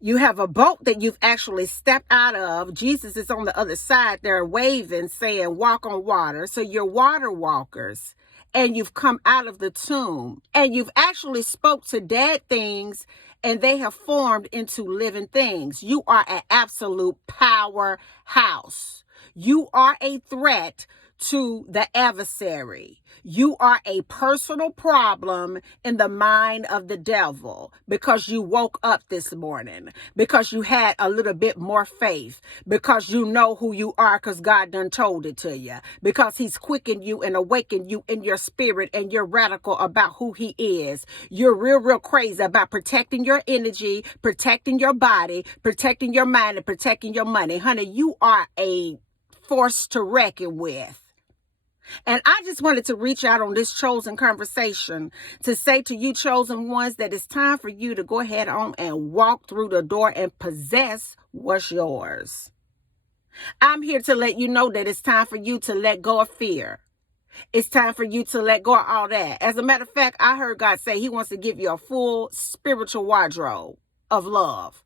You have a boat that you've actually stepped out of. Jesus is on the other side there waving, saying, walk on water. So you're water walkers. And you've come out of the tomb. And you've actually spoke to dead things, and they have formed into living things. You are an absolute powerhouse. You are a threat to the adversary. You are a personal problem in the mind of the devil because you woke up this morning, because you had a little bit more faith, because you know who you are because God done told it to you, because he's quickened you and awakened you in your spirit, and you're radical about who he is. You're real crazy about protecting your energy, protecting your body, protecting your mind, and protecting your money. Honey, you are a force to reckon with. And I just wanted to reach out on this chosen conversation to say to you chosen ones that it's time for you to go ahead on and walk through the door and possess what's yours. I'm here to let you know that it's time for you to let go of fear. It's time for you to let go of all that. As a matter of fact, I heard God say he wants to give you a full spiritual wardrobe of love.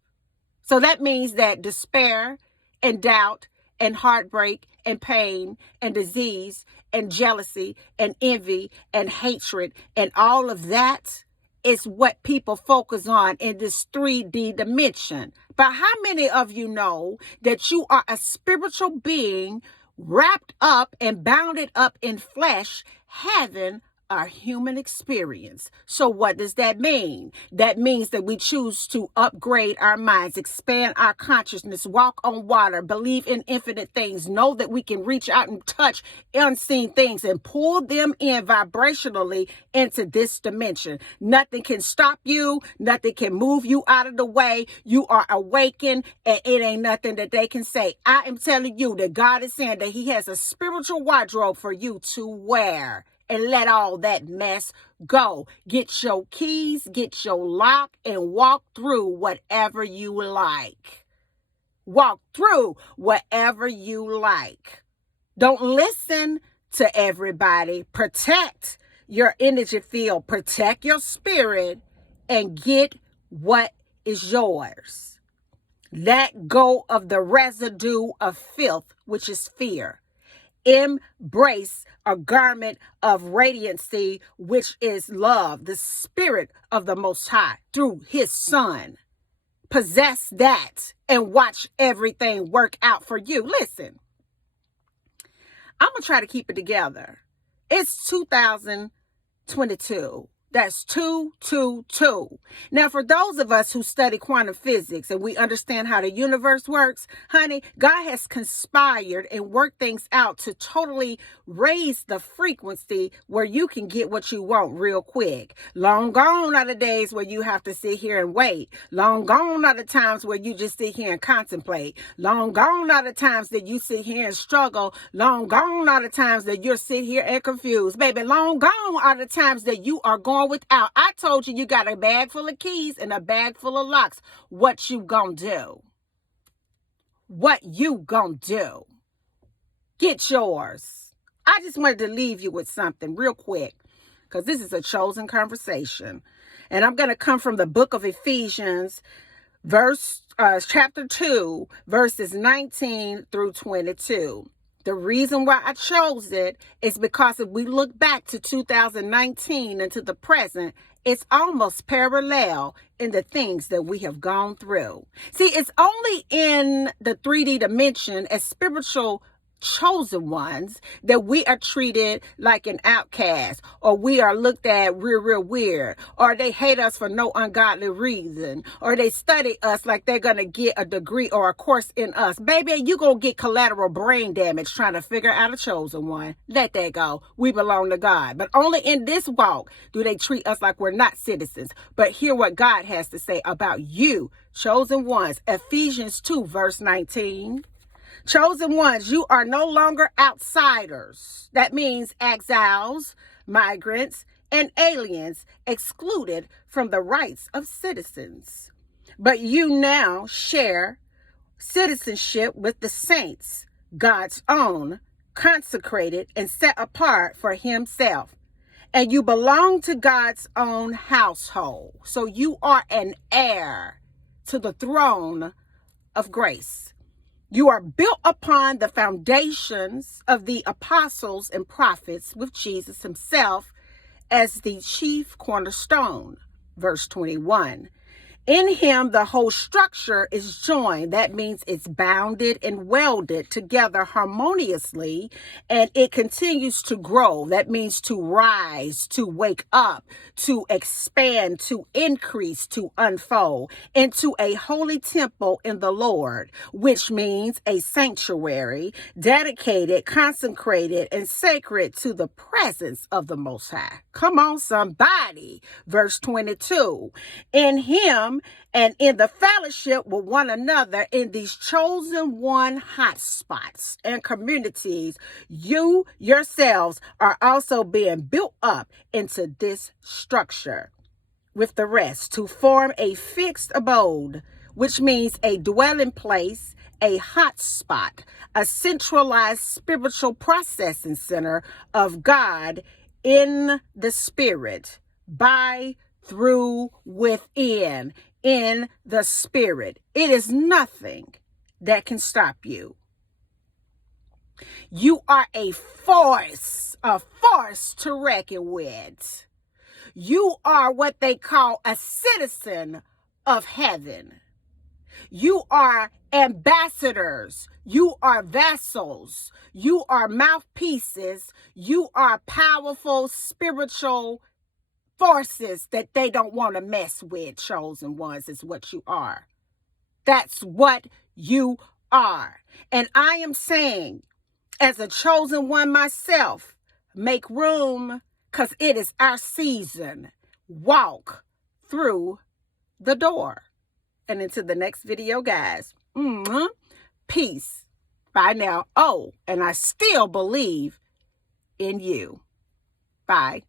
So that means that despair and doubt and heartbreak and pain and disease and jealousy and envy and hatred and all of that is what people focus on in this 3D dimension. But how many of you know that you are a spiritual being wrapped up and bounded up in flesh, having a human experience? So what does that mean? That means that we choose to upgrade our minds, expand our consciousness, walk on water, believe in infinite things, know that we can reach out and touch unseen things and pull them in vibrationally into this dimension. Nothing can stop you. Nothing can move you out of the way. You are awakened, and it ain't nothing that they can say. I am telling you that God is saying that he has a spiritual wardrobe for you to wear. And let all that mess go. Get your keys, get your lock, and walk through whatever you like. Walk through whatever you like. Don't listen to everybody. Protect your energy field. Protect your spirit and get what is yours. Let go of the residue of filth, which is fear. Embrace a garment of radiancy, which is love, the spirit of the Most High through his Son. Possess that and watch everything work out for you. Listen, I'm going to try to keep it together. It's 2022. That's 222. Now, for those of us who study quantum physics and we understand how the universe works, honey, God has conspired and worked things out to totally raise the frequency where you can get what you want real quick. Long gone are the days where you have to sit here and wait. Long gone are the times where you just sit here and contemplate. Long gone are the times that you sit here and struggle. Long gone are the times that you're sit here and confused. Baby, long gone are the times that you are going without. I told you got a bag full of keys and a bag full of locks. What you gonna do? What you gonna do? Get yours. I just wanted to leave you with something real quick because this is a chosen conversation. And I'm going to come from the book of Ephesians, chapter 2, verses 19 through 22. The reason why I chose it is because if we look back to 2019 and to the present, it's almost parallel in the things that we have gone through. See, it's only in the 3D dimension as spiritual chosen ones that we are treated like an outcast, or we are looked at real weird, or they hate us for no ungodly reason, or they study us like they're gonna get a degree or a course in us. Baby, you gonna get collateral brain damage trying to figure out a chosen one. Let that go. We belong to God. But only in this walk do they treat us like we're not citizens. But hear what God has to say about you, chosen ones. Ephesians 2, verse 19. Chosen ones, you are no longer outsiders. That means exiles, migrants, and aliens excluded from the rights of citizens. But you now share citizenship with the saints, God's own, consecrated and set apart for himself. And you belong to God's own household. So you are an heir to the throne of grace. You are built upon the foundations of the apostles and prophets, with Jesus himself as the chief cornerstone. Verse 21. In him, the whole structure is joined. That means it's bounded and welded together harmoniously, and it continues to grow. That means to rise, to wake up, to expand, to increase, to unfold into a holy temple in the Lord, which means a sanctuary dedicated, consecrated, and sacred to the presence of the Most High. Come on, somebody. Verse 22. In him and in the fellowship with one another in these chosen one hotspots and communities, you yourselves are also being built up into this structure with the rest to form a fixed abode, which means a dwelling place, a hotspot, a centralized spiritual processing center of God in the spirit, by, through, within, in the spirit. It is nothing that can stop you. You are a force to reckon with. You are what they call a citizen of heaven. You are ambassadors. You are vessels. You are mouthpieces. You are powerful spiritual forces that they don't want to mess with. Chosen ones is what you are. That's what you are. And I am saying, as a chosen one myself, make room, because it is our season. Walk through the door. And until the next video, guys, peace. Bye now. Oh, and I still believe in you. Bye.